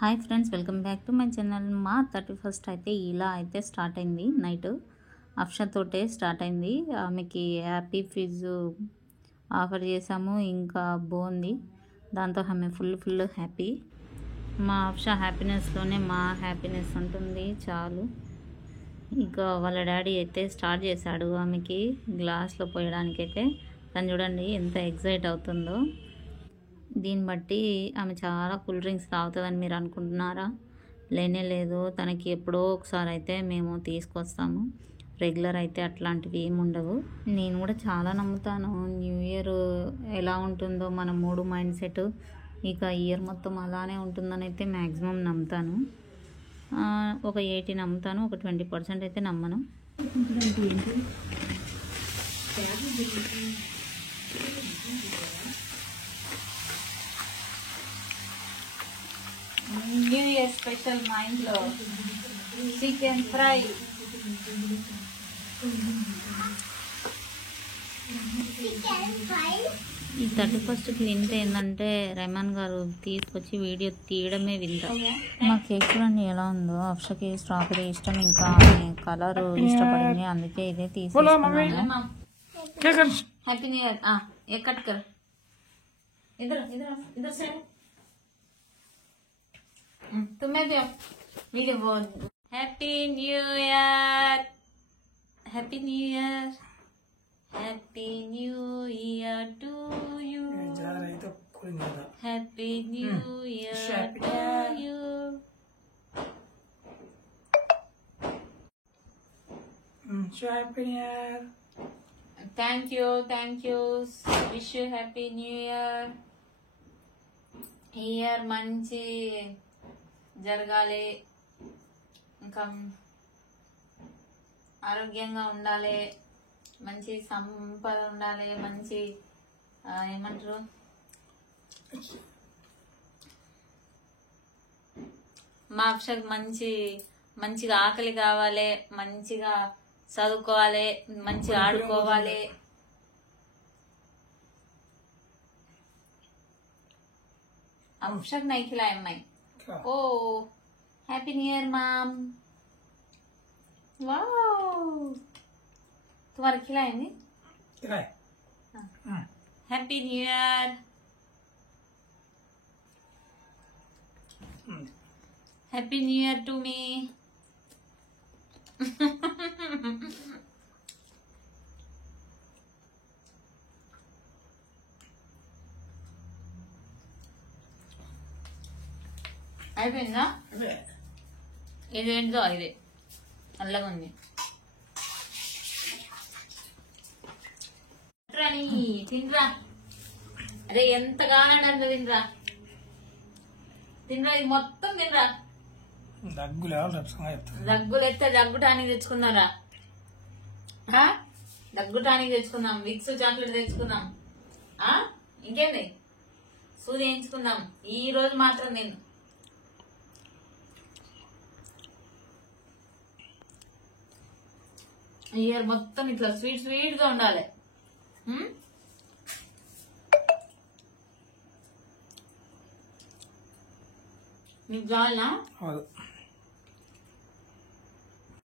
Hi friends, welcome back to my channel. మా 31st అయితే ఇలా అయితే స్టార్ట్ అయింది. నైట్ అఫ్షాతోటే స్టార్ట్ అయింది. ఆమెకి హ్యాపీ ఫిజ్ ఆఫర్ చేసాము, ఇంకా బాగుంది. దాంతో ఆమె ఫుల్ హ్యాపీ. మా అఫ్షా హ్యాపీనెస్లోనే మా హ్యాపీనెస్ ఉంటుంది చాలు. ఇంకా వాళ్ళ డాడీ అయితే స్టార్ట్ చేశాడు ఆమెకి గ్లాస్లో పోయడానికైతే. తను చూడండి ఎంత ఎగ్జైట్ అవుతుందో. దీన్ని బట్టి ఆమె చాలా కూల్ డ్రింక్స్ తాగుతుందని మీరు అనుకుంటున్నారా? లేనే లేదు. తనకి ఎప్పుడో ఒకసారి అయితే మేము తీసుకొస్తాము, రెగ్యులర్ అయితే అట్లాంటివి ఏమి ఉండవు. నేను కూడా చాలా నమ్ముతాను న్యూ ఇయర్ ఎలా ఉంటుందో మన మూడు మైండ్ సెట్, ఇక ఇయర్ మొత్తం అలానే ఉంటుందని అయితే మ్యాక్సిమం నమ్ముతాను. ఒక 80 నమ్ముతాను, ఒక 20% అయితే నమ్మను. న్యూ ఇయర్ స్పెషల్ మా ఇంట్లో చికెన్ ఫ్రై. ఈ 31st వింత ఏంటంటే రెహమాన్ గారు తీసుకొచ్చి వీడియో తీయడమే వింత. మా కేక్ చూడండి ఎలా ఉందో. అఫ్షకి స్ట్రాబెరీ ఇష్టం, ఇంకా కలర్ ఇష్టపడింది, అందుకే ఇదే తీసుకున్నాను. Happy new year. ఏ కట్ కర్ ఇద్దరు సైడ్ तुम्हें दो वीडियो बोल. Happy new year, happy new year, happy new year to you, happy new year to you. Happy new year. Thank you. Wish you happy new year. Year మంచి జరగాలి, ఇంకా ఆరోగ్యంగా ఉండాలి, మంచి సంపద ఉండాలి, మంచి ఏమంటారు మా అక్షకి మంచిగా ఆకలి కావాలి, మంచిగా చదువుకోవాలి, మంచిగా ఆడుకోవాలి. अक्षक नहीं खिलाए मैं. Oh happy new year ma'am. Wow, तुम्हारा खिलाए नहीं? Happy new year. Happy new year to me. అయిపోయిందా? ఇదేంటో ఇదే నల్లగా ఉంది. తినరా, అదే ఎంతగానో తినరా, ఇది మొత్తం తినరా. దగ్గులు ఎత్తే దగ్గుటానికి తెచ్చుకున్నారా? దగ్గుటానికి తెచ్చుకుందాం, విక్స్ చాక్లెట్ తెచ్చుకుందాం, ఇంకేంది సూది వేయించుకుందాం. ఈ రోజు మాత్రం నేను ఇయర్ మొత్తం ఇట్లా స్వీట్ గా ఉండాలి. నీకు చాలనా?